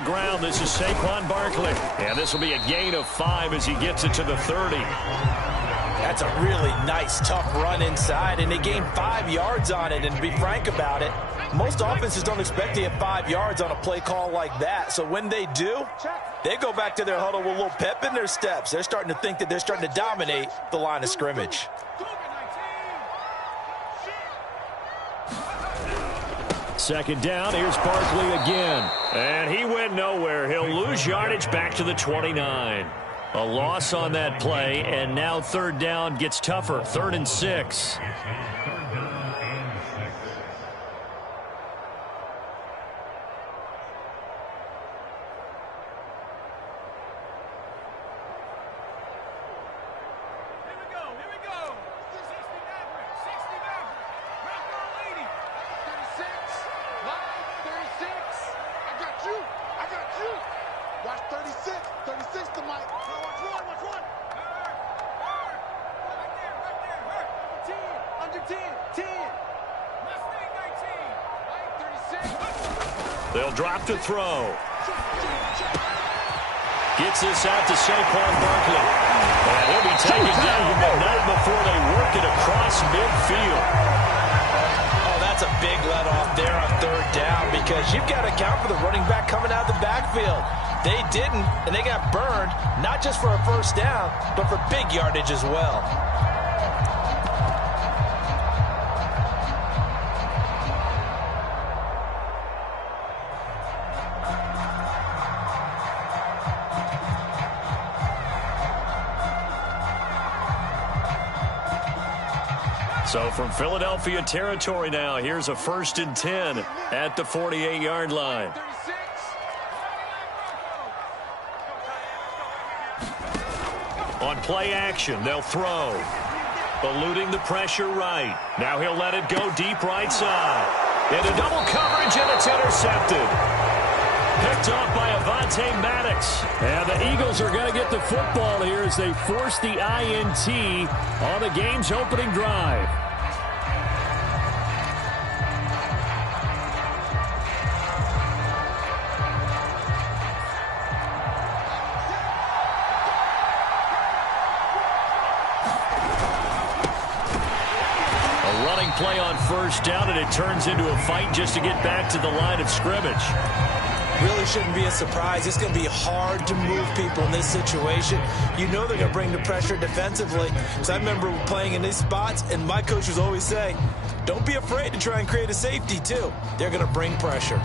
the ground. This is Saquon Barkley. And this will be a gain of 5 as he gets it to the 30. That's a really nice, tough run inside, and they gained 5 yards on it. And to be frank about it, most offenses don't expect to get 5 yards on a play call like that. So when they do, they go back to their huddle with a little pep in their steps. They're starting to think that they're starting to dominate the line of scrimmage. Second down, here's Barkley again. And he went nowhere. He'll lose yardage back to the 29. A loss on that play, and now third down gets tougher. 3rd and 6. They'll drop to throw. Gets this out to Saquon Barkley. And he'll be taken down, but not before they work it across midfield. Oh, that's a big let off there on 3rd down because you've got to account for the running back coming out of the backfield. They didn't, and they got burned, not just for a first down, but for big yardage as well. So from Philadelphia territory now, here's a 1st and 10 at the 48-yard line. On play action, they'll throw. Eluding the pressure right. Now he'll let it go deep right side. Into double coverage, and it's intercepted. Picked off by Avonte Maddox. And the Eagles are going to get the football here as they force the INT on the game's opening drive. A running play on 1st down, and it turns into a fight just to get back to the line of scrimmage. Really shouldn't be a surprise. It's going to be hard to move people in this situation. You know they're going to bring the pressure defensively. So I remember playing in these spots, and my coach was always saying, don't be afraid to try and create a safety, too. They're going to bring pressure.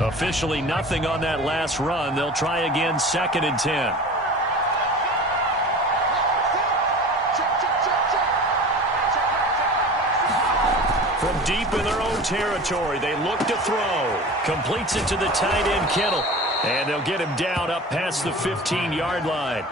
Officially nothing on that last run. They'll try again, 2nd and 10. From deep in their own territory, they look to throw. Completes it to the tight end, Kittle. And they'll get him down up past the 15-yard line.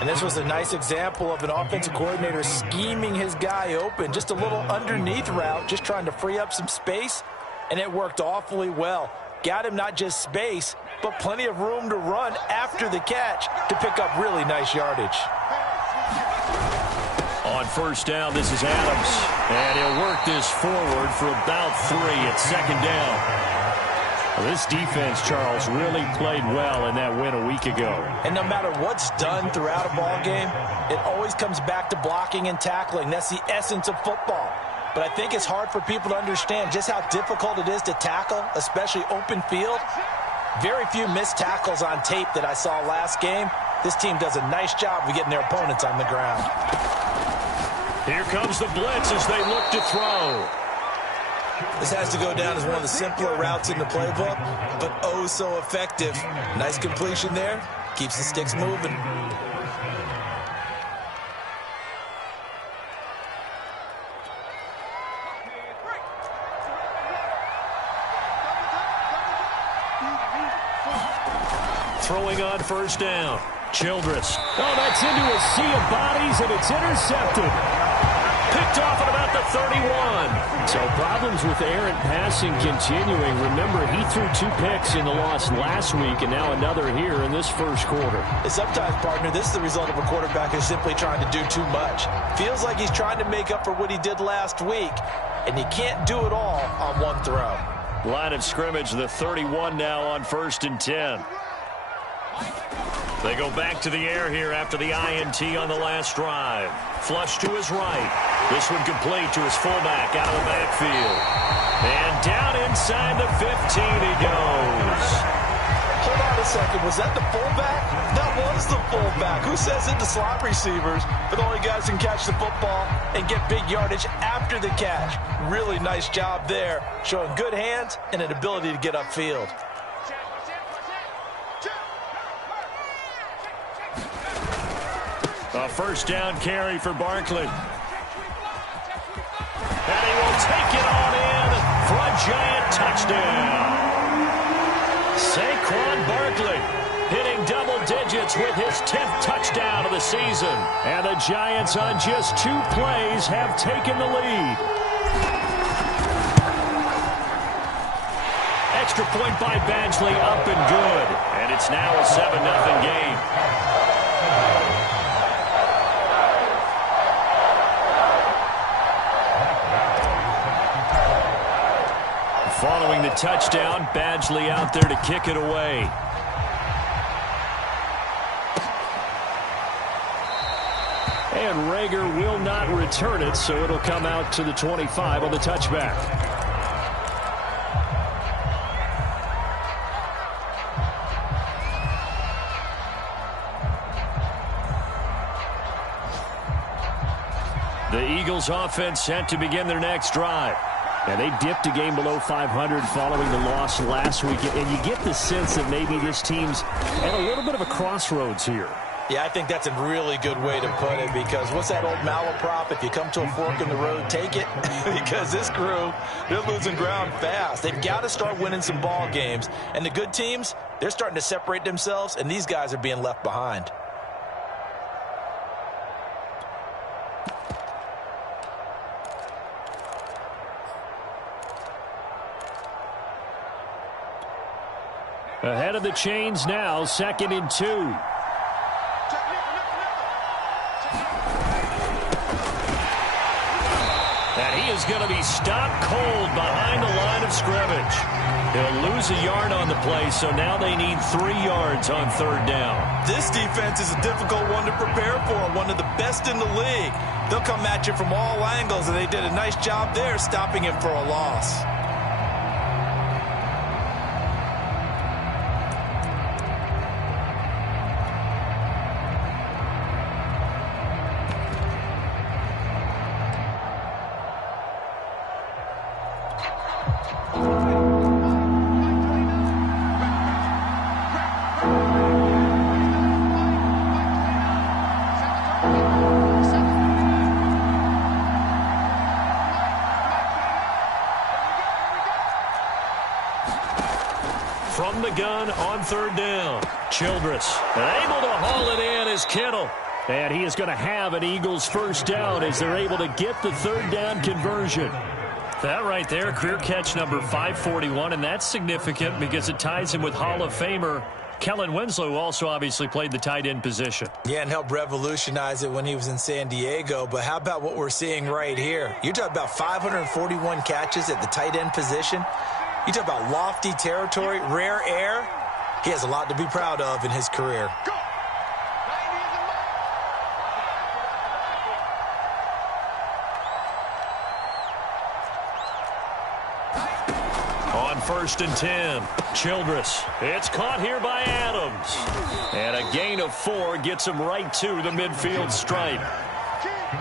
And this was a nice example of an offensive coordinator scheming his guy open. Just a little underneath route, just trying to free up some space. And it worked awfully well. Got him not just space, but plenty of room to run after the catch to pick up really nice yardage. On 1st down, this is Adams. And he'll work this forward for about 3 at 2nd down. Well, this defense, Charles, really played well in that win a week ago. And no matter what's done throughout a ball game, it always comes back to blocking and tackling. That's the essence of football. But I think it's hard for people to understand just how difficult it is to tackle, especially open field. Very few missed tackles on tape that I saw last game. This team does a nice job of getting their opponents on the ground. Here comes the blitz as they look to throw. This has to go down as one of the simpler routes in the playbook, but oh so effective. Nice completion there. Keeps the sticks moving. Throwing on 1st down. Childress. Oh, that's into a sea of bodies, and it's intercepted. Picked picked off at about the 31. So problems with errant passing continuing. Remember, he threw 2 picks in the loss last week, and now another here in this first quarter. And sometimes, partner, this is the result of a quarterback who's simply trying to do too much. Feels like he's trying to make up for what he did last week, and he can't do it all on one throw. Line of scrimmage, the 31 now on 1st and 10. They go back to the air here after the INT on the last drive. Flush to his right. This one complete to his fullback out of the backfield. And down inside the 15 he goes. Hold on a second. Was that the fullback? That was the fullback. Who says it? The slot receivers. But the only guys who can catch the football and get big yardage after the catch. Really nice job there. Showing good hands and an ability to get upfield. A first down carry for Barkley. And he will take it on in for a giant touchdown. Saquon Barkley hitting double digits with his 10th touchdown of the season. And the Giants on just 2 plays have taken the lead. Extra point by Badgley up and good. And it's now a 7-0 game. Following the touchdown, Badgley out there to kick it away. And Rager will not return it, so it'll come out to the 25 on the touchback. The Eagles offense set to begin their next drive. And they dipped a game below 500 following the loss last week. And you get the sense that maybe this team's at a little bit of a crossroads here. Yeah, I think that's a really good way to put it, because what's that old malaprop? If you come to a fork in the road, take it. Because this crew, they're losing ground fast. They've got to start winning some ball games. And the good teams, they're starting to separate themselves, and these guys are being left behind. Ahead of the chains now, 2nd and 2. And he is going to be stopped cold behind the line of scrimmage. He'll lose a yard on the play, so now they need 3 yards on 3rd down. This defense is a difficult one to prepare for, one of the best in the league. They'll come at you from all angles, and they did a nice job there stopping him for a loss. From the gun on 3rd down, Childress able to haul it in as Kittle. And he is going to have an Eagles first down as they're able to get the 3rd down conversion. That right there, career catch number 541, and that's significant because it ties him with Hall of Famer Kellen Winslow, who also obviously played the tight end position. Yeah, and helped revolutionize it when he was in San Diego. But how about what we're seeing right here? You're talking about 541 catches at the tight end position. You talk about lofty territory, rare air. He has a lot to be proud of in his career. On 1st and 10, Childress. It's caught here by Adams. And a gain of 4 gets him right to the midfield stripe.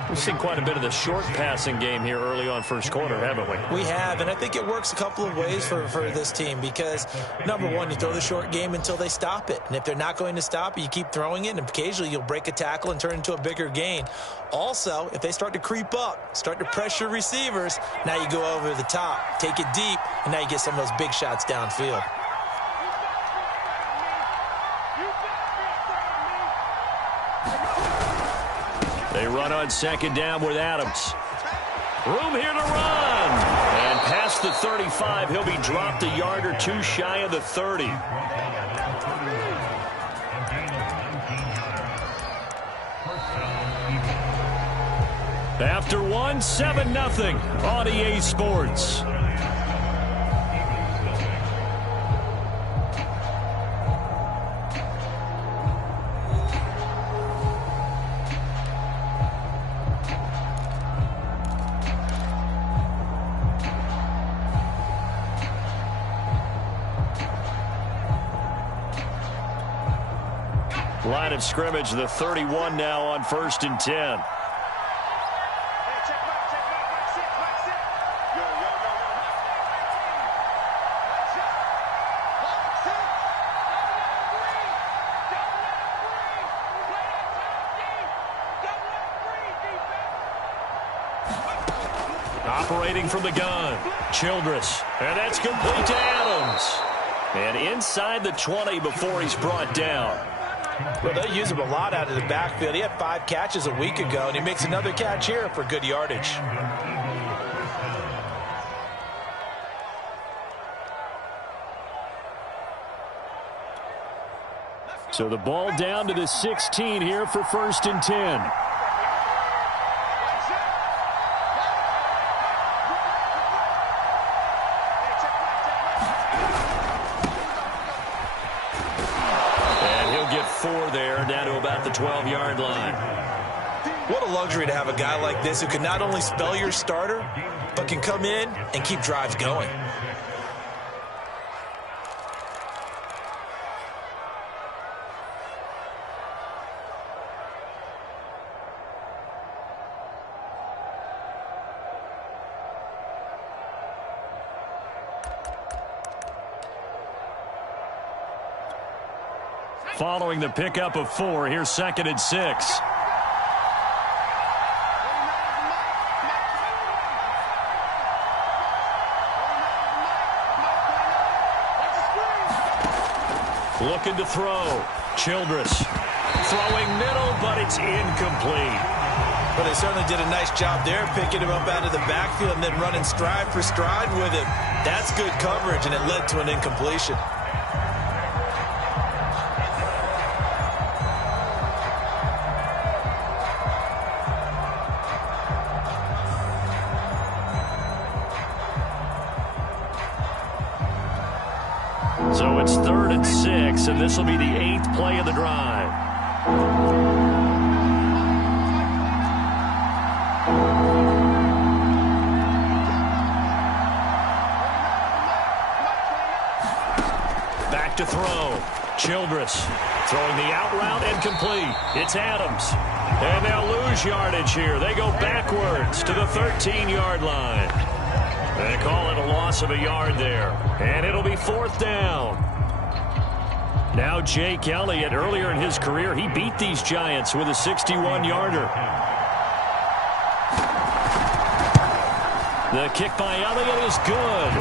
We've seen quite a bit of the short passing game here early on first quarter, haven't we? We have, and I think it works a couple of ways for this team because, number one, you throw the short game until they stop it. And if they're not going to stop it, you keep throwing it, and occasionally you'll break a tackle and turn it into a bigger gain. Also, if they start to creep up, start to pressure receivers, now you go over the top, take it deep, and now you get some of those big shots downfield. They run on 2nd down with Adams. Room here to run. And past the 35, he'll be dropped a yard or two shy of the 30. After one, 7-0 on EA Sports. Line of scrimmage, the 31 now on 1st and 10. Operating from the gun, Childress, and that's complete to Adams. And inside the 20 before he's brought down. Well, they use him a lot out of the backfield. He had 5 catches a week ago, and he makes another catch here for good yardage. So the ball down to the 16 here for 1st and 10. There, down to about the 12-yard line. What a luxury to have a guy like this who can not only spell your starter, but can come in and keep drives going. Following the pickup of 4, here's 2nd and 6. Looking to throw. Childress throwing middle, but it's incomplete. But they certainly did a nice job there, picking him up out of the backfield and then running stride for stride with him. That's good coverage, and it led to an incompletion. So it's 3rd and 6, and this will be the 8th play of the drive. Back to throw. Childress throwing the out route and complete. It's Adams. And they'll lose yardage here. They go backwards to the 13-yard line. They call it a loss of a yard there. And it'll be 4th down. Now Jake Elliott, earlier in his career, he beat these Giants with a 61-yarder. The kick by Elliott is good.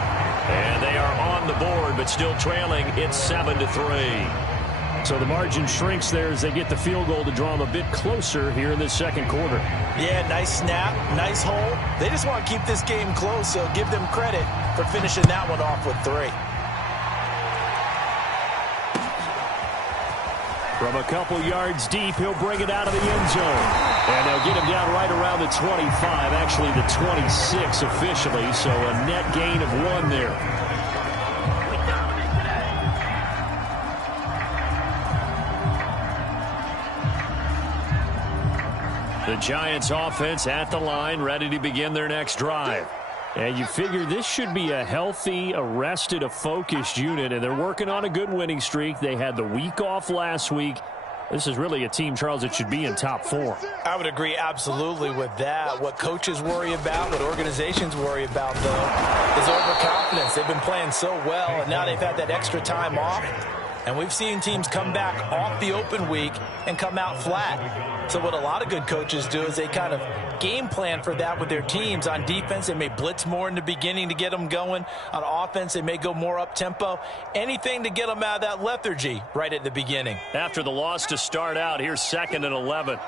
And they are on the board, but still trailing. It's 7-3. So the margin shrinks there as they get the field goal to draw them a bit closer here in the 2nd quarter. Yeah, nice snap, nice hole. They just want to keep this game close, so give them credit for finishing that one off with 3. From a couple yards deep, he'll bring it out of the end zone. And they'll get him down right around the 25, actually the 26 officially, so a net gain of 1 there. The Giants offense at the line, ready to begin their next drive. And you figure this should be a healthy, a rested, a focused unit, and they're working on a good winning streak. They had the week off last week. This is really a team, Charles, that should be in top 4. I would agree absolutely with that. What coaches worry about, what organizations worry about, though, is overconfidence. They've been playing so well, and now they've had that extra time off. And we've seen teams come back off the open week and come out flat. So what a lot of good coaches do is they kind of game plan for that with their teams. On defense, they may blitz more in the beginning to get them going. On offense, they may go more up-tempo. Anything to get them out of that lethargy right at the beginning. After the loss to start out, here's 2nd and 11.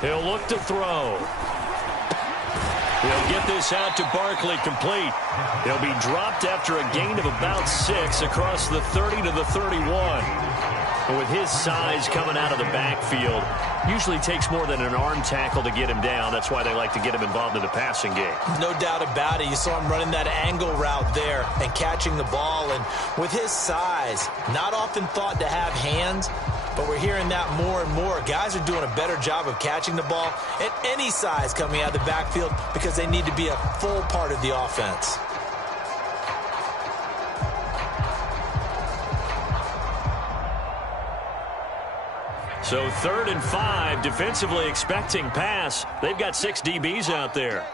He'll look to throw. He'll get this out to Barkley, complete. He'll be dropped after a gain of about 6 across the 30 to the 31. And with his size coming out of the backfield, usually takes more than an arm tackle to get him down. That's why they like to get him involved in the passing game. No doubt about it. You saw him running that angle route there and catching the ball. And with his size, not often thought to have hands, but we're hearing that more and more. Guys are doing a better job of catching the ball at any size coming out of the backfield because they need to be a full part of the offense. So 3rd and 5, defensively expecting pass. They've got 6 DBs out there.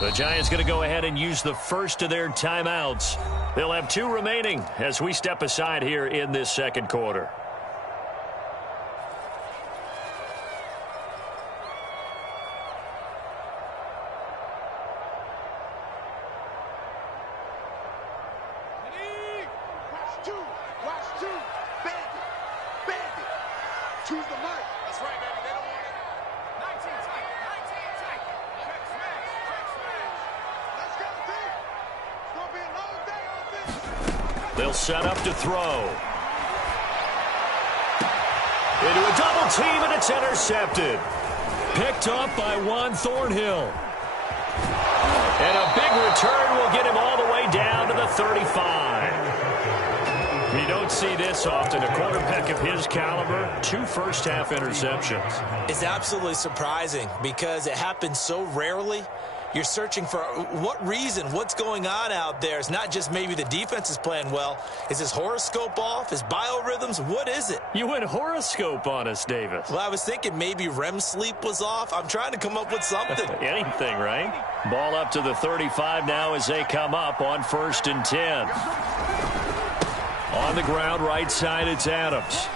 The Giants going to go ahead and use the first of their timeouts. They'll have 2 remaining as we step aside here in this second quarter. They'll set up to throw. Into a double team, and it's intercepted. Picked up by Juan Thornhill. And a big return will get him all the way down to the 35. You don't see this often. A quarterback of his caliber, 2 first-half interceptions. It's absolutely surprising because it happens so rarely. You're searching for what reason, what's going on out there. It's not just maybe the defense is playing well. Is his horoscope off? His biorhythms? What is it? You went horoscope on us, Davis. Well, I was thinking maybe REM sleep was off. I'm trying to come up with something. Anything, right? Ball up to the 35 now as they come up on 1st and 10. On the ground, right side, it's Adams.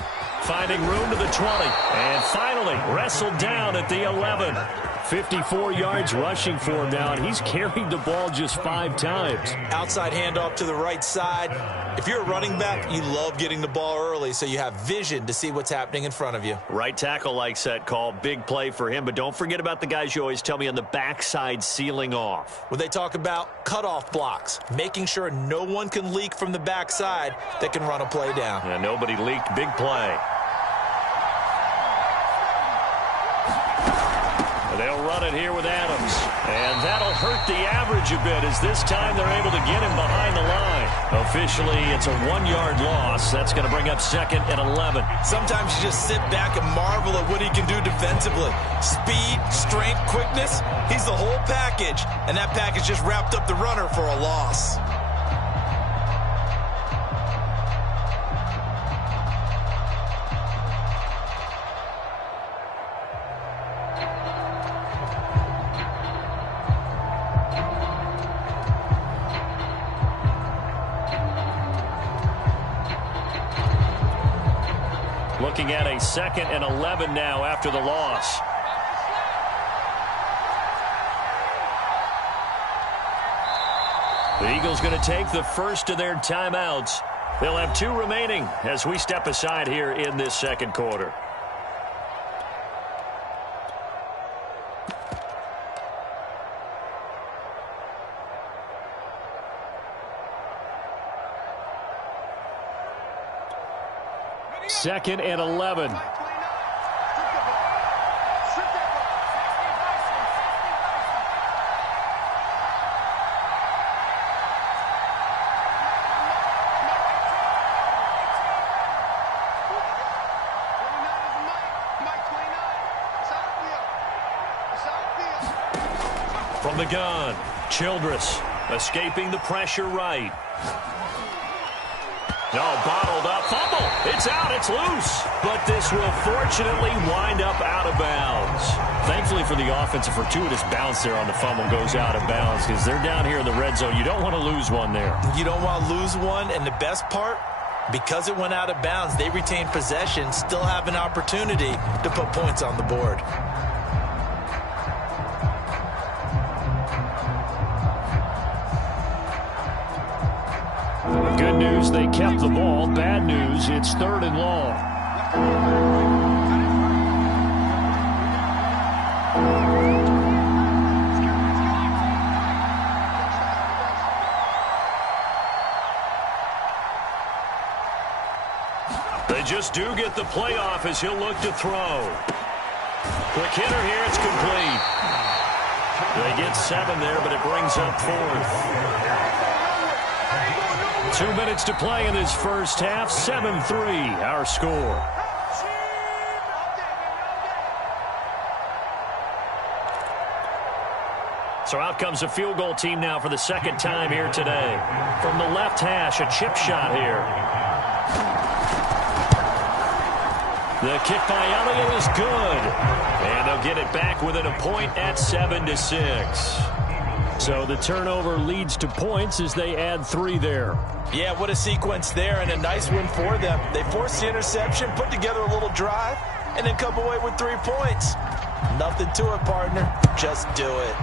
Finding room to the 20. And finally wrestled down at the 11. 54 yards rushing for him now, and he's carried the ball just 5 times. Outside handoff to the right side. If you're a running back, you love getting the ball early so you have vision to see what's happening in front of you. Right tackle likes that call. Big play for him, but don't forget about the guys you always tell me on the backside sealing off. When they talk about cutoff blocks, making sure no one can leak from the backside that can run a play down. Yeah, nobody leaked. Big play. They'll run it here with Adams. And that'll hurt the average a bit as this time they're able to get him behind the line. Officially, it's a 1-yard loss. That's going to bring up 2nd and 11. Sometimes you just sit back and marvel at what he can do defensively. Speed, strength, quickness. He's the whole package. And that package just wrapped up the runner for a loss. Looking at a 2nd and 11 now after the loss. The Eagles going to take the first of their timeouts. They'll have 2 remaining as we step aside here in this second quarter. Second and 11. From the gun, Childress escaping the pressure right. No, bottled up, fumble. It's out, it's loose. But this will fortunately wind up out of bounds. Thankfully for the offense, a fortuitous bounce there on the fumble goes out of bounds because they're down here in the red zone. You don't want to lose one there. You don't want to lose one, and the best part, because it went out of bounds, they retain possession, still have an opportunity to put points on the board. Good news, they kept the ball. Bad news, it's 3rd and long. They just do get the playoff as he'll look to throw. Quick hitter here, it's complete. They get 7 there, but it brings up 4th. 2 minutes to play in this first half. 7-3, our score. So out comes a field goal team now for the second time here today. From the left hash, a chip shot here. The kick by Elliott is good. And they'll get it back within a point at 7-6. So the turnover leads to points as they add 3 there. Yeah, what a sequence there, and a nice win for them. They forced the interception, put together a little drive, and then come away with 3 points. Nothing to it, partner. Just do it.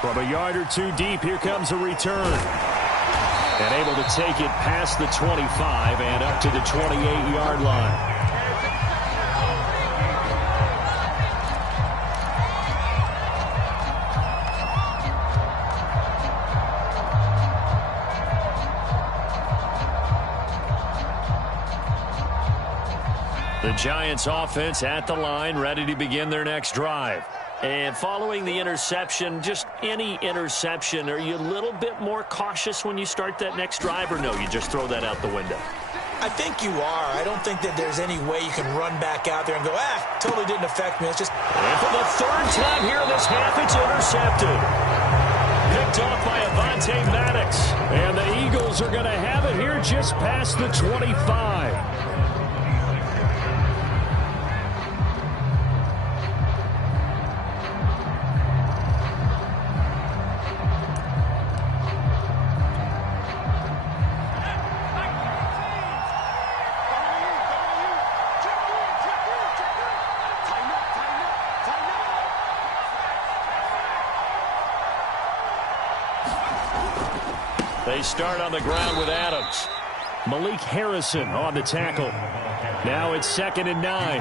From a yard or 2 deep, here comes a return. And able to take it past the 25 and up to the 28-yard line. The Giants offense at the line, ready to begin their next drive. And following the interception, just any interception, are you a little bit more cautious when you start that next drive, or no, you just throw that out the window? I think you are. I don't think that there's any way you can run back out there and go, totally didn't affect me. It's just... And for the 3rd time here in this half, it's intercepted. Picked off by Avonte Maddox. And the Eagles are going to have it here just past the 25. They start on the ground with Adams. Malik Harrison on the tackle. Now it's 2nd and 9.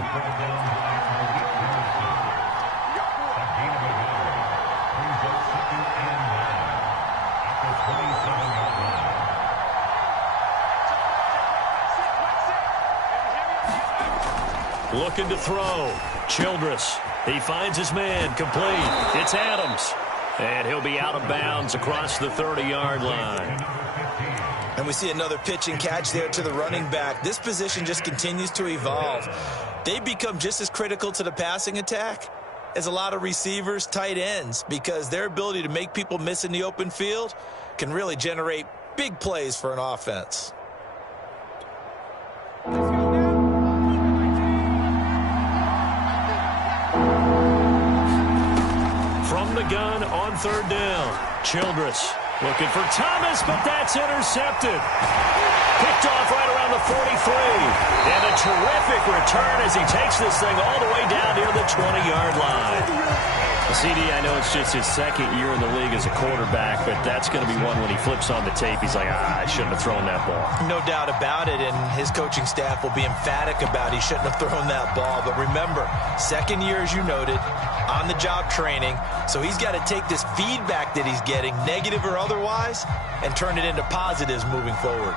Looking to throw. Childress. He finds his man. Complete. It's Adams. And he'll be out of bounds across the 30-yard line. And we see another pitch and catch there to the running back. This position just continues to evolve. They become just as critical to the passing attack as a lot of receivers, tight ends, because their ability to make people miss in the open field can really generate big plays for an offense. From the gun on 3rd down. Childress looking for Thomas, but that's intercepted. Picked off right around the 43. And a terrific return as he takes this thing all the way down near the 20-yard line. CD, I know it's just his 2nd year in the league as a quarterback, but that's going to be one when he flips on the tape. He's like, I shouldn't have thrown that ball. No doubt about it, and his coaching staff will be emphatic about he shouldn't have thrown that ball. But remember, 2nd year, as you noted, on-the-job training, so he's got to take this feedback that he's getting, negative or otherwise, and turn it into positives moving forward.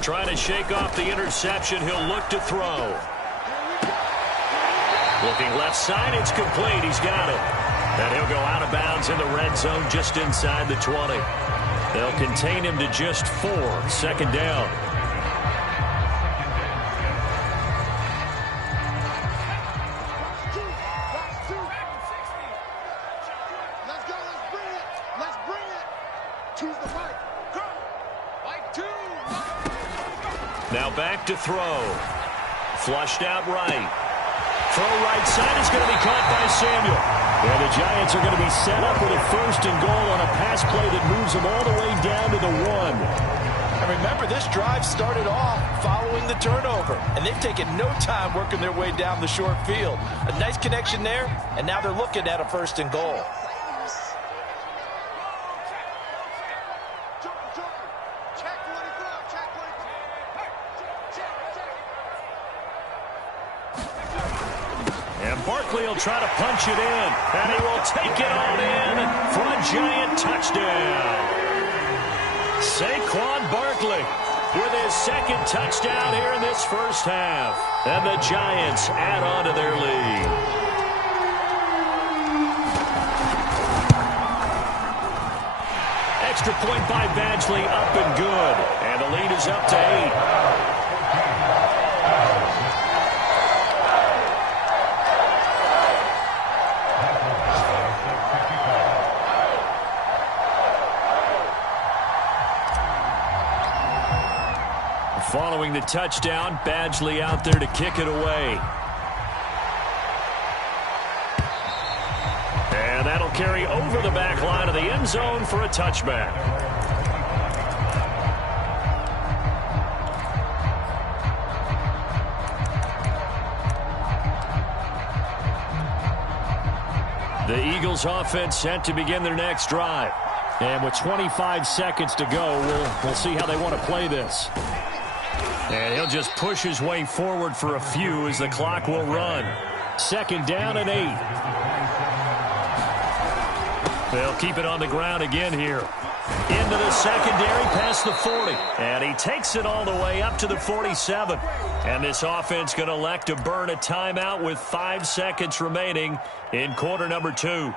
Trying to shake off the interception. He'll look to throw. Looking left side. It's complete. He's got it. And he'll go out of bounds in the red zone just inside the 20. They'll contain him to just 4. 2nd down. Now back to throw. Flushed out right. throw right side is going to be caught by Samuel. And the Giants are going to be set up with a 1st and goal on a pass play that moves them all the way down to the 1. And remember, this drive started off following the turnover, and they've taken no time working their way down the short field. A nice connection there, and now they're looking at a 1st and goal. Barkley will try to punch it in, and he will take it on in for a Giant touchdown. Saquon Barkley with his 2nd touchdown here in this first half. And the Giants add on to their lead. Extra point by Badgley, up and good. And the lead is up to 8. Following the touchdown, Badgley out there to kick it away. And that'll carry over the back line of the end zone for a touchback. The Eagles offense set to begin their next drive. And with 25 seconds to go, we'll see how they want to play this. And he'll just push his way forward for a few as the clock will run. 2nd down and 8. They'll keep it on the ground again here. Into the secondary past the 40. And he takes it all the way up to the 47. And this offense going to elect to burn a timeout with 5 seconds remaining in quarter number 2.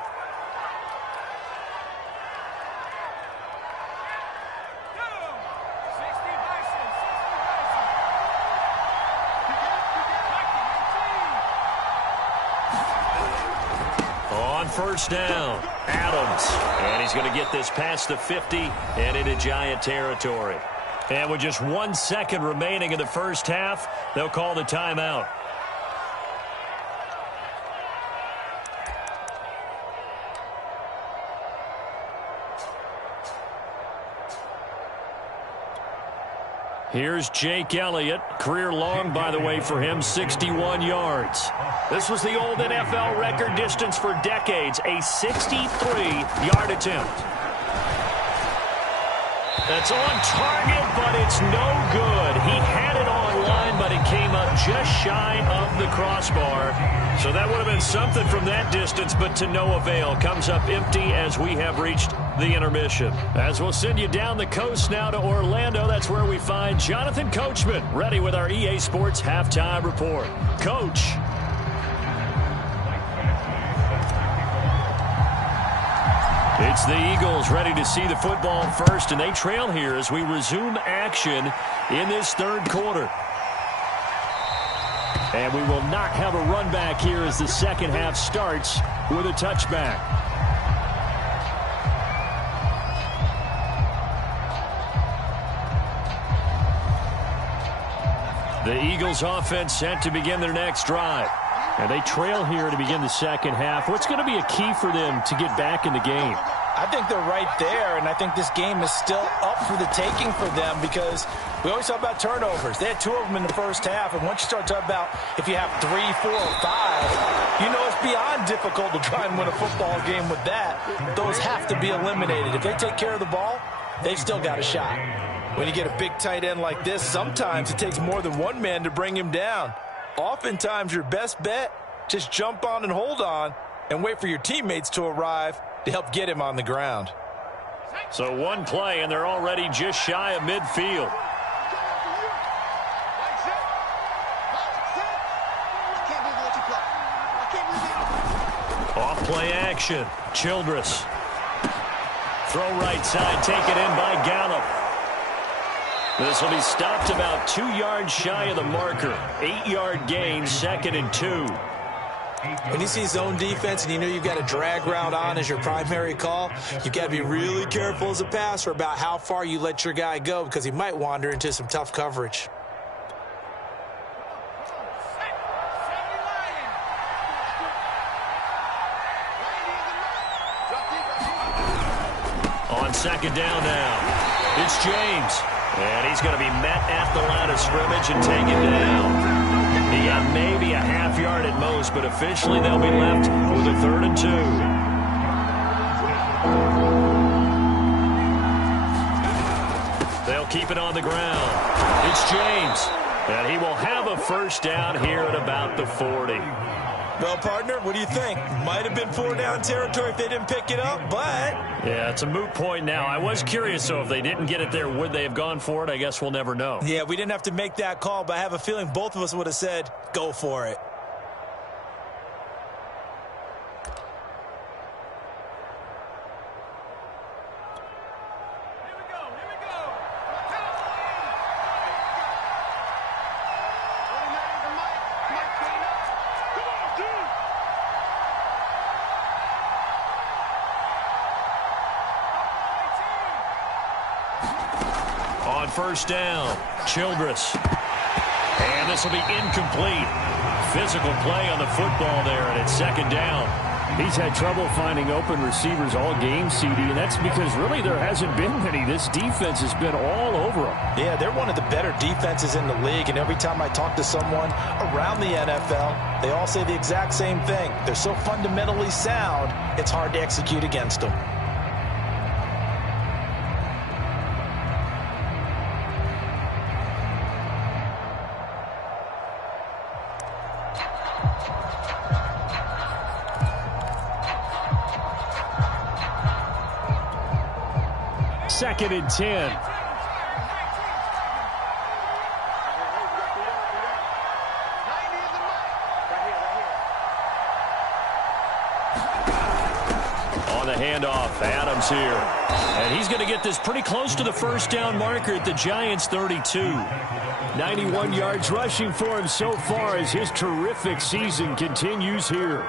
First down, Adams. And he's going to get this past the 50 and into Giant territory. And with just 1 second remaining in the first half, they'll call the timeout. Here's Jake Elliott. Career long, by the way, for him, 61 yards. This was the old NFL record distance for decades, a 63-yard attempt. That's on target, but it's no good. He had it on line, but it came up just shy of the crossbar. So that would have been something from that distance, but to no avail. Comes up empty as we have reached the intermission. As we'll send you down the coast now to Orlando, that's where we find Jonathan Coachman, ready with our EA Sports Halftime Report. Coach. It's the Eagles ready to see the football first, and they trail here as we resume action in this 3rd quarter. And we will not have a run back here as the 2nd half starts with a touchback. The Eagles offense set to begin their next drive. And they trail here to begin the 2nd half. What's going to be a key for them to get back in the game? I think they're right there, and I think this game is still up for the taking for them because we always talk about turnovers. They had 2 of them in the first half, and once you start talking about if you have 3, 4, or 5, you know it's beyond difficult to try and win a football game with that. Those have to be eliminated. If they take care of the ball, they've still got a shot. When you get a big tight end like this, sometimes it takes more than one man to bring him down. Oftentimes, your best bet, just jump on and hold on and wait for your teammates to arrive to help get him on the ground. So one play, and they're already just shy of midfield. Off play action. Childress. Throw right side, taken in by Gallup. This will be stopped about 2 yards shy of the marker. 8-yard gain, 2nd and 2. When you see zone defense and you know you've got a drag route on as your primary call, you've got to be really careful as a passer about how far you let your guy go because he might wander into some tough coverage. On second down now, it's James. And he's going to be met at the line of scrimmage and taken down. He got maybe a half yard at most, but officially they'll be left with a 3rd and 2. They'll keep it on the ground. It's James. And he will have a first down here at about the 40. Well, partner, what do you think? Might have been 4-down territory if they didn't pick it up, but... Yeah, it's a moot point now. I was curious, so if they didn't get it there, would they have gone for it? I guess we'll never know. Yeah, we didn't have to make that call, but I have a feeling both of us would have said, go for it. On first down, Childress. And this will be incomplete. Physical play on the football there, and it's second down. He's had trouble finding open receivers all game, CD, and that's because really there hasn't been many. This defense has been all over him. Yeah, they're one of the better defenses in the league, and every time I talk to someone around the NFL, they all say the exact same thing. They're so fundamentally sound, it's hard to execute against them. Second and 10. On the handoff, Adams here. And he's going to get this pretty close to the first down marker at the Giants' 32. 91 yards rushing for him so far as his terrific season continues here.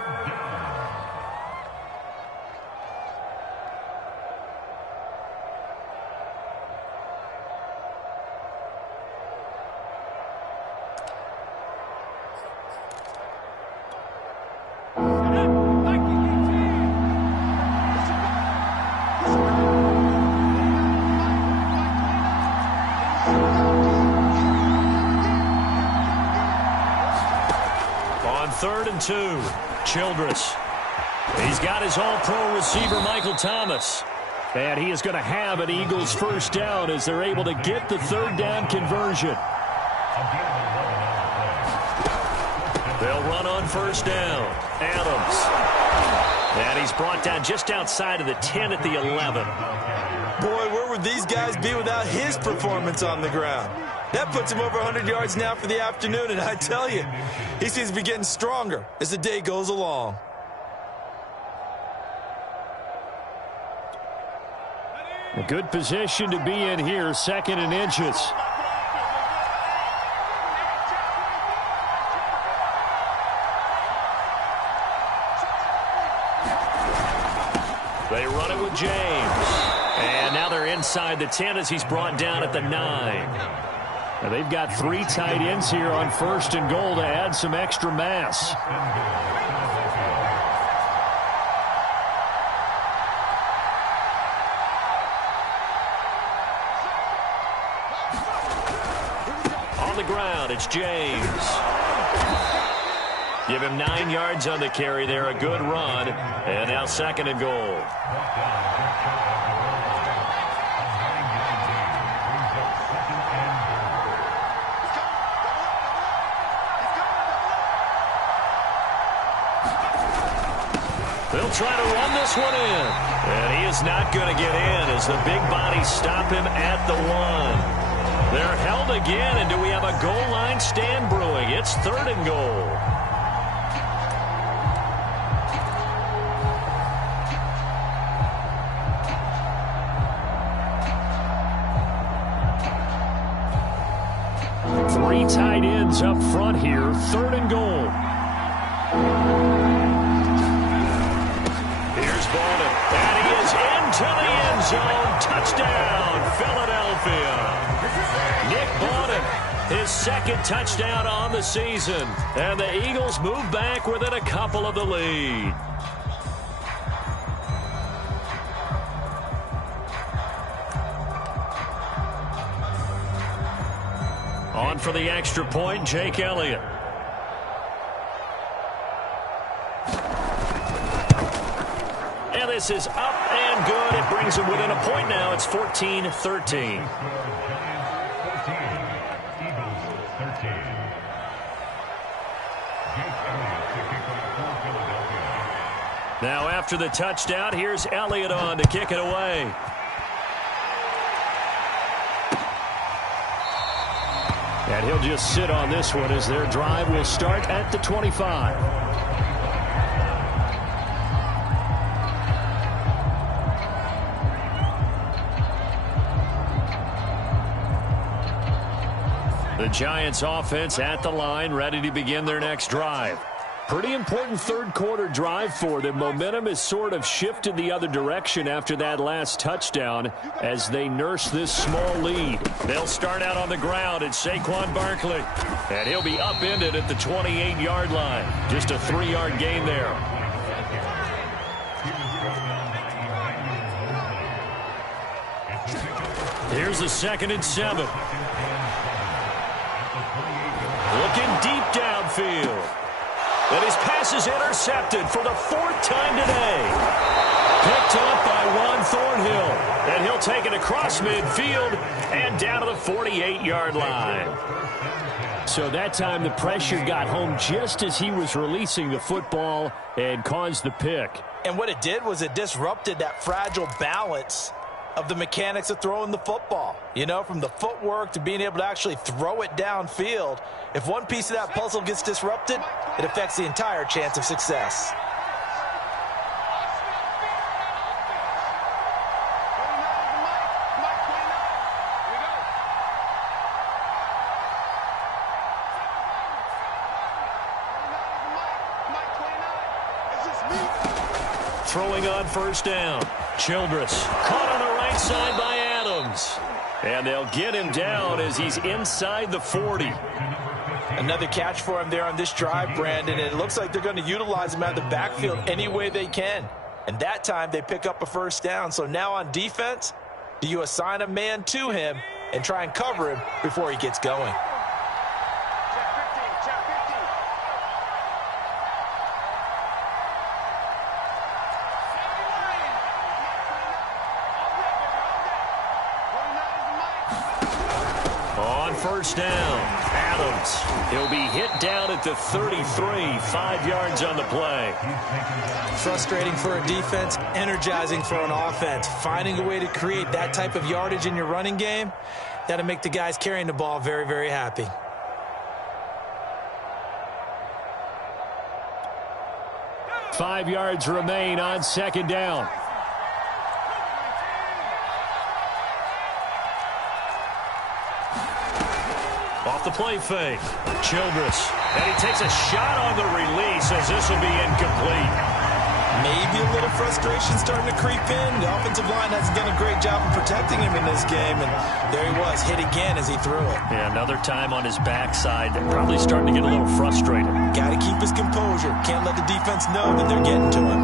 Third and 2, Childress. He's got his all-pro receiver, Michael Thomas. And he is going to have an Eagles first down as they're able to get the third down conversion. They'll run on first down. Adams. And he's brought down just outside of the 10 at the 11. Boy, where would these guys be without his performance on the ground? That puts him over 100 yards now for the afternoon, and I tell you, he seems to be getting stronger as the day goes along. A good position to be in here, second and inches. They run it with James. And now they're inside the 10 as he's brought down at the 9. Now they've got 3 tight ends here on first and goal to add some extra mass. On the ground, it's James. Give him 9 yards on the carry there, a good run. And now second and goal. They'll try to run this one in. And he is not going to get in as the big bodies stop him at the 1. They're held again, and do we have a goal line stand brewing? It's third and goal. Three tight ends up front here, third and goal. And he is into the end zone. Touchdown, Philadelphia. Nick Bawden, his second touchdown on the season. And the Eagles move back within a couple of the lead. On for the extra point, Jake Elliott. And this is up and good. It brings them within a point now. It's 14-13. Now after the touchdown, here's Elliott on to kick it away. And he'll just sit on this one as their drive will start at the 25. The Giants offense at the line, ready to begin their next drive. Pretty important third quarter drive for them. Momentum has sort of shifted the other direction after that last touchdown as they nurse this small lead. They'll start out on the ground. It's Saquon Barkley. And he'll be upended at the 28-yard line. Just a 3-yard gain there. Here's the 2nd and 7. Looking deep downfield. And his pass is intercepted for the 4th time today. Picked up by Juan Thornhill. And he'll take it across midfield and down to the 48-yard line. So that time the pressure got home just as he was releasing the football and caused the pick. And what it did was it disrupted that fragile balance of the mechanics of throwing the football. You know, from the footwork to being able to actually throw it downfield. If one piece of that puzzle gets disrupted, it affects the entire chance of success. Throwing on first down. Childress caught on the right side by Adams. And they'll get him down as he's inside the 40. Another catch for him there on this drive, Brandon. And it looks like they're going to utilize him out of the backfield any way they can. And that time they pick up a first down. So now on defense, do you assign a man to him and try and cover him before he gets going? First down, Adams. He'll be hit down at the 33, 5 yards on the play. Frustrating for a defense, energizing for an offense. Finding a way to create that type of yardage in your running game, that'll make the guys carrying the ball very, very happy. Five yards remain on 2nd down. Off the play fake. Childress. And he takes a shot on the release as this will be incomplete. Maybe a little frustration starting to creep in. The offensive line hasn't done a great job of protecting him in this game. And there he was, hit again as he threw it. Yeah, another time on his backside. They're probably starting to get a little frustrated. Got to keep his composure. Can't let the defense know that they're getting to him.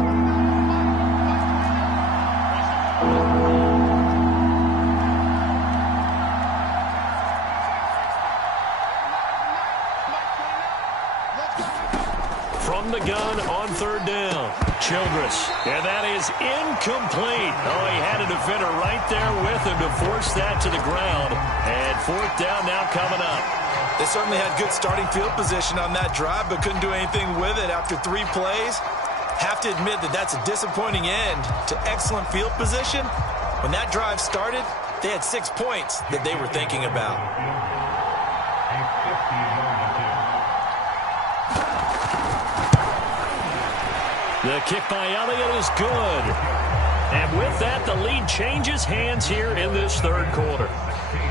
From the gun on 3rd down. Childress. And that is incomplete. Oh, he had a defender right there with him to force that to the ground. And 4th down now coming up. They certainly had good starting field position on that drive, but couldn't do anything with it after 3 plays. Have to admit that that's a disappointing end to excellent field position. When that drive started, they had 6 points that they were thinking about. The kick by Elliott is good. And with that, the lead changes hands here in this 3rd quarter.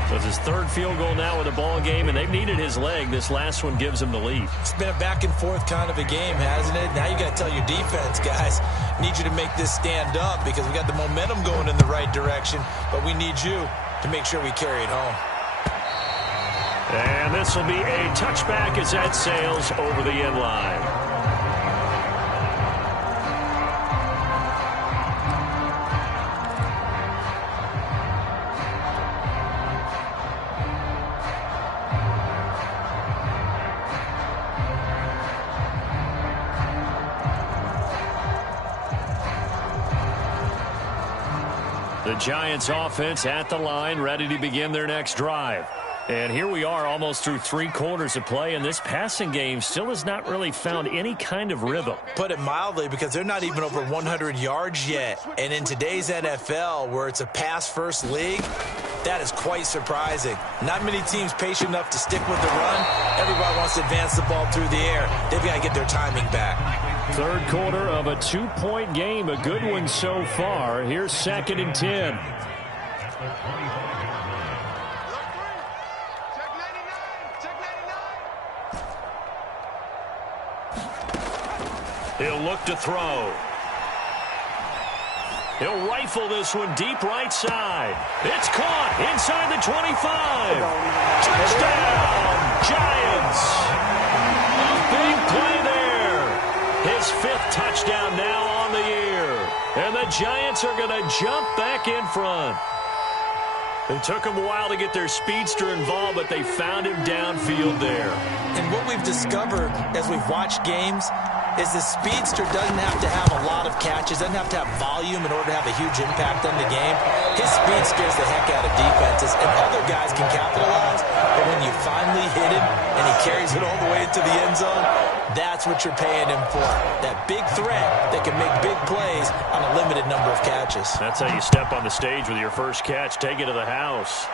So it's his 3rd field goal now with a ball game, and they've needed his leg. This last one gives him the lead. It's been a back-and-forth kind of a game, hasn't it? Now you got to tell your defense, guys, need you to make this stand up because we got the momentum going in the right direction, but we need you to make sure we carry it home. And this will be a touchback as that sails over the end line. Giants offense at the line, ready to begin their next drive. And here we are almost through 3 quarters of play, and this passing game still has not really found any kind of rhythm. Put it mildly, because they're not even over 100 yards yet. And in today's NFL, where it's a pass-first league, that is quite surprising. Not many teams patient enough to stick with the run. Everybody wants to advance the ball through the air. They've got to get their timing back. Third quarter of a 2-point game, a good one so far. Here's 2nd and 10. He'll look to throw. He'll rifle this one deep right side. It's caught inside the 25. Touchdown, Giants. A big play there. His 5th touchdown now on the year. And the Giants are going to jump back in front. It took them a while to get their speedster involved, but they found him downfield there. And what we've discovered as we've watched games is the speedster doesn't have to have a lot of catches, doesn't have to have volume in order to have a huge impact on the game. His speed scares the heck out of defenses, and other guys can capitalize. But when you finally hit him and he carries it all the way into the end zone, that's what you're paying him for. That big threat that can make big plays on a limited number of catches. That's how you step on the stage with your first catch. Take it to the house.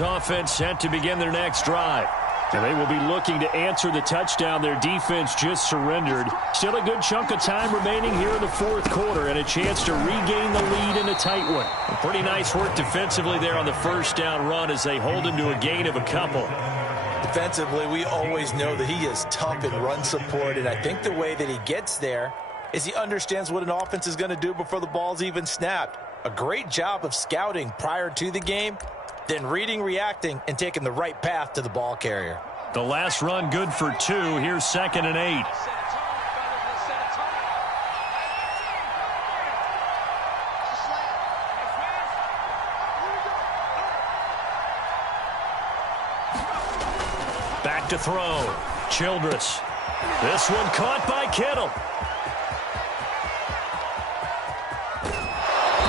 Offense set to begin their next drive. And they will be looking to answer the touchdown their defense just surrendered. Still a good chunk of time remaining here in the 4th quarter and a chance to regain the lead in a tight one. Pretty nice work defensively there on the first down run as they hold him to a gain of a couple. Defensively, we always know that he is tough in run support, and I think the way that he gets there is he understands what an offense is going to do before the ball's even snapped. A great job of scouting prior to the game, then reading, reacting, and taking the right path to the ball carrier. The last run good for 2. Here's 2nd and 8. Back to throw. Childress. This one caught by Kittle.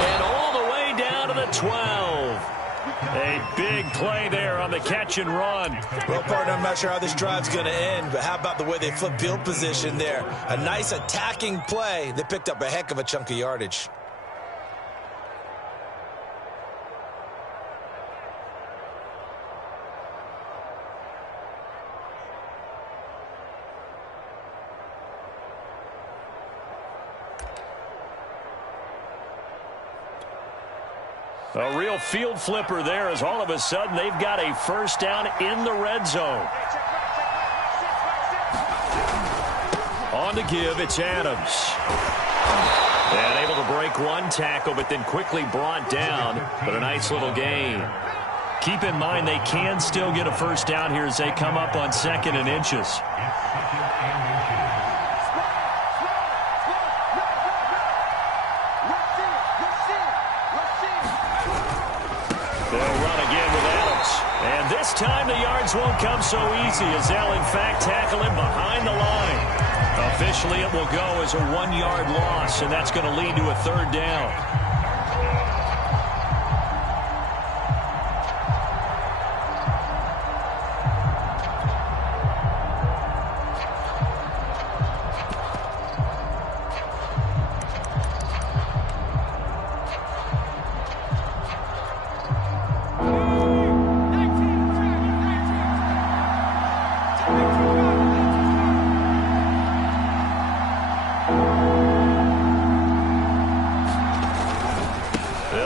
And all the way down to the 12. A big play there on the catch and run. Well, partner, I'm not sure how this drive's going to end, but how about the way they flip field position there? A nice attacking play that picked up a heck of a chunk of yardage. A real field flipper there as all of a sudden they've got a first down in the red zone. On the give, it's Adams. And able to break one tackle, but then quickly brought down. But a nice little gain. Keep in mind they can still get a first down here as they come up on 2nd and inches. And this time the yards won't come so easy as they'll in fact tackle him behind the line. Officially it will go as a 1-yard loss, and that's going to lead to a 3rd down.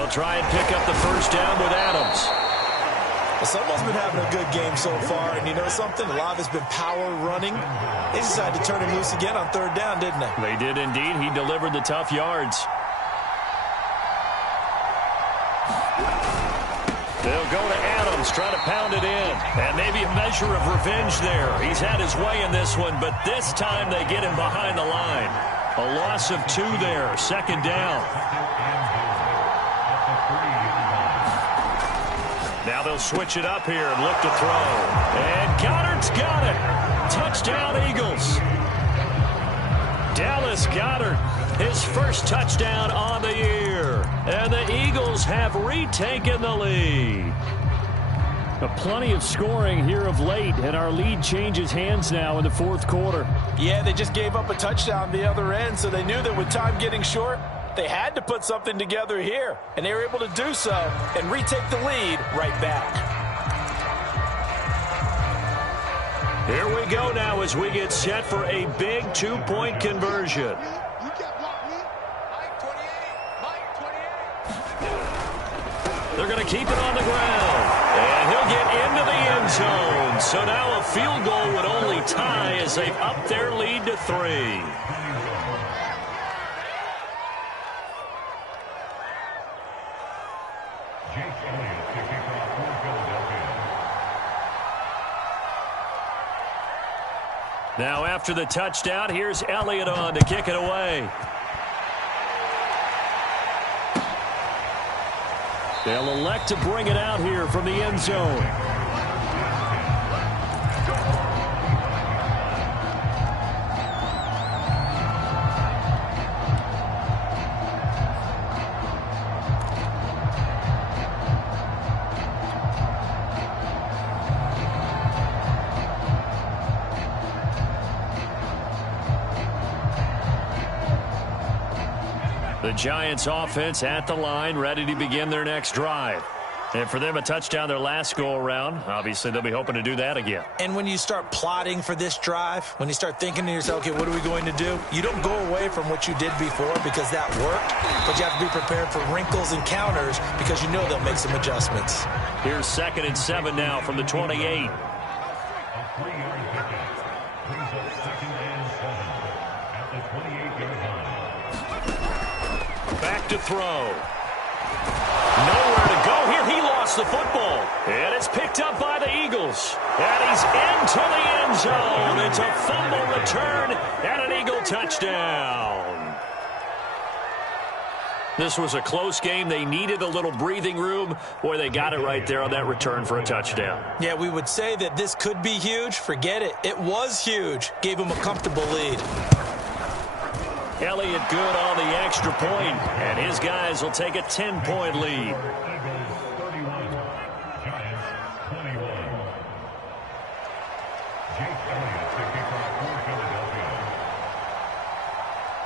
Try and pick up the first down with Adams. Well, someone's been having a good game so far, and you know something? A lot of it's been power running. They decided to turn him loose again on 3rd down, didn't they? They did indeed. He delivered the tough yards. They'll go to Adams, try to pound it in. And maybe a measure of revenge there. He's had his way in this one, but this time they get him behind the line. A loss of 2 there, second down. Now they'll switch it up here and look to throw. And Goddard's got it. Touchdown, Eagles. Dallas Goedert, his first touchdown on the year. And the Eagles have retaken the lead. Plenty of scoring here of late, and our lead changes hands now in the fourth quarter. Yeah, they just gave up a touchdown the other end, so they knew that with time getting short, they had to put something together here, and they were able to do so and retake the lead right back. Here we go now as we get set for a big 2-point conversion. They're going to keep it on the ground. And he'll get into the end zone. So now a field goal would only tie as they've upped their lead to 3. Now after the touchdown, here's Elliott on to kick it away. They'll elect to bring it out here from the end zone. The Giants offense at the line, ready to begin their next drive. And for them, a touchdown their last go-around. Obviously, they'll be hoping to do that again. And when you start plotting for this drive, when you start thinking to yourself, okay, what are we going to do? You don't go away from what you did before because that worked, but you have to be prepared for wrinkles and counters because you know they'll make some adjustments. Here's 2nd and 7 now from the 28. Back to throw. Nowhere to go here. He lost the football. And it's picked up by the Eagles. And he's into the end zone. It's a fumble return and an Eagle touchdown. This was a close game. They needed a little breathing room. Boy, they got it right there on that return for a touchdown. Yeah, we would say that this could be huge. Forget it. It was huge. Gave him a comfortable lead. Elliott good on the extra point, and his guys will take a 10-point lead.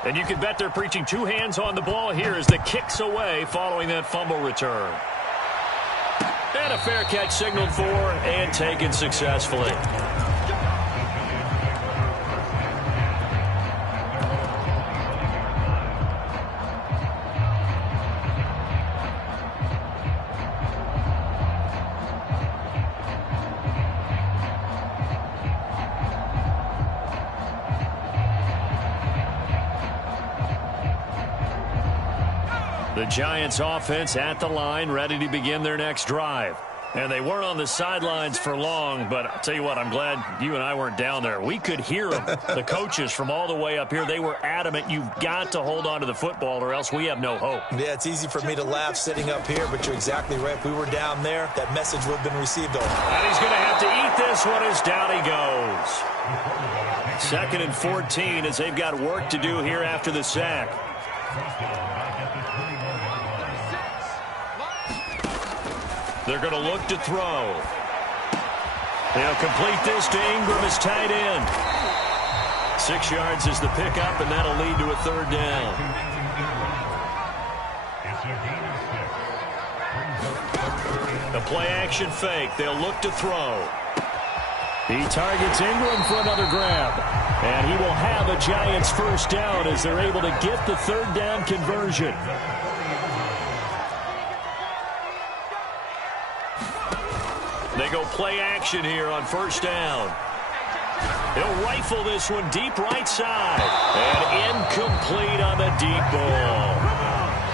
And you can bet they're preaching 2 hands on the ball here as the kick's away following that fumble return. And a fair catch signaled for and taken successfully. The Giants offense at the line, ready to begin their next drive. And they weren't on the sidelines for long, but I'll tell you what, I'm glad you and I weren't down there. We could hear them, the coaches from all the way up here. They were adamant, you've got to hold on to the football or else we have no hope. Yeah, it's easy for me to laugh sitting up here, but you're exactly right. If we were down there, that message would have been received over. And he's going to have to eat this one as down he goes. 2nd and 14 as they've got work to do here after the sack. They're going to look to throw. They'll complete this to Ingram as tight end. 6 yards is the pickup, and that'll lead to a 3rd down. The play-action fake. They'll look to throw. He targets Ingram for another grab. And he will have a Giants 1st down as they're able to get the 3rd down conversion. They go play action here on 1st down. He'll rifle this one deep right side. And incomplete on the deep ball.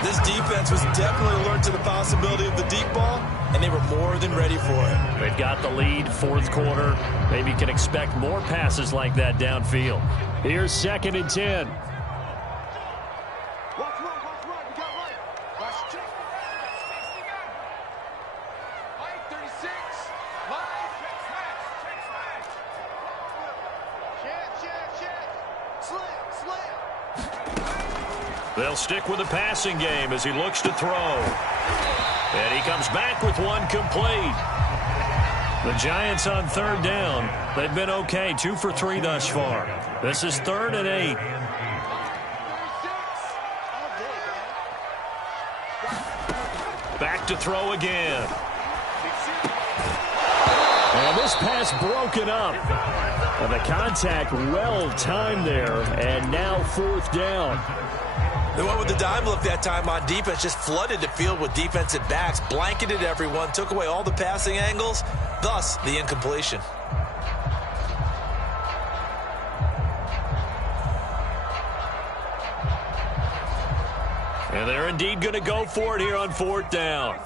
This defense was definitely alert to the possibility of the deep ball, and they were more than ready for it. They've got the lead, fourth quarter. Maybe can expect more passes like that downfield. Here's 2nd and 10. They'll stick with the passing game as he looks to throw. And he comes back with one complete. The Giants on 3rd down. They've been okay, 2 for 3 thus far. This is 3rd and 8. Back to throw again. And this pass broken up. And the contact well timed there. And now 4th down. They went with the dime look that time on defense, just flooded the field with defensive backs, blanketed everyone, took away all the passing angles, thus the incompletion. And they're indeed going to go for it here on 4th down.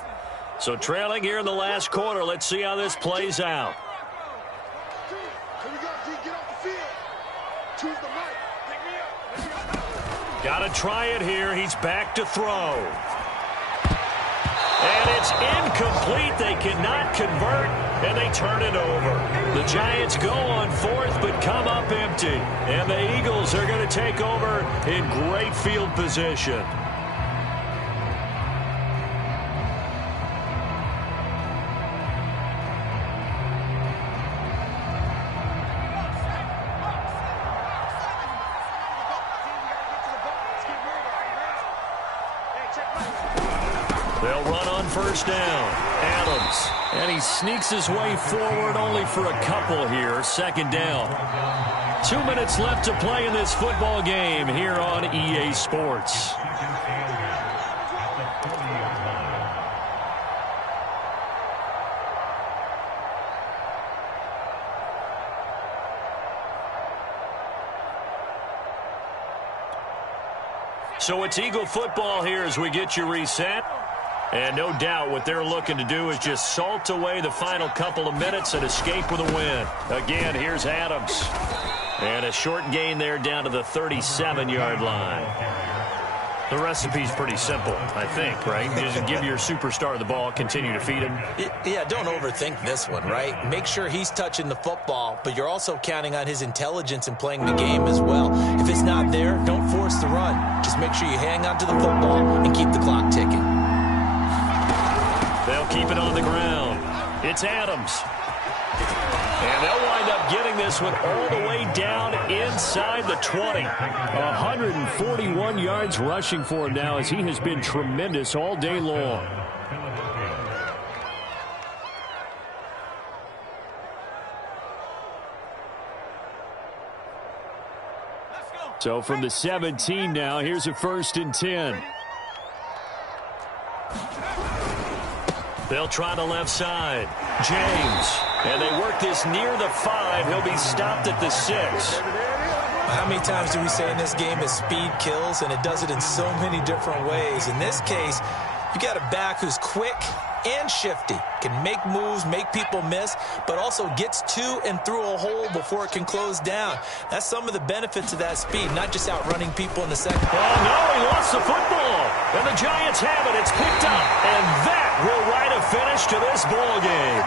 So trailing here in the last quarter, let's see how this plays out. Got to try it here. He's back to throw. And it's incomplete. They cannot convert, and they turn it over. The Giants go on 4th, but come up empty. And the Eagles are going to take over in great field position. They'll run on 1st down. Adams. And he sneaks his way forward only for a couple here. 2nd down. 2 minutes left to play in this football game here on EA Sports. So it's Eagle football here as we get you reset. And no doubt what they're looking to do is just salt away the final couple of minutes and escape with a win. Again, here's Adams. And a short gain there down to the 37-yard line. The recipe's pretty simple, I think, right? Just give your superstar the ball, continue to feed him. Yeah, don't overthink this one, right? Make sure he's touching the football, but you're also counting on his intelligence in playing the game as well. If it's not there, don't force the run. Just make sure you hang on to the football and keep the clock ticking. They'll keep it on the ground. It's Adams. And they'll wind up getting this one all the way down inside the 20. 141 yards rushing for him now as he has been tremendous all day long. So from the 17 now, here's a 1st and 10. They'll try the left side. James. And they work this near the 5. He'll be stopped at the 6. How many times do we say in this game that speed kills, and it does it in so many different ways? In this case, you got a back who's quick and shifty, can make moves, make people miss, but also gets to and through a hole before it can close down. That's some of the benefits of that speed, not just outrunning people in the second. Oh, no, he lost the football. And the Giants have it. It's picked up. And that will write a finish to this ball game.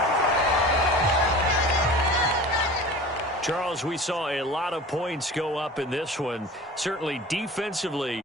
Charles, we saw a lot of points go up in this one. Certainly defensively.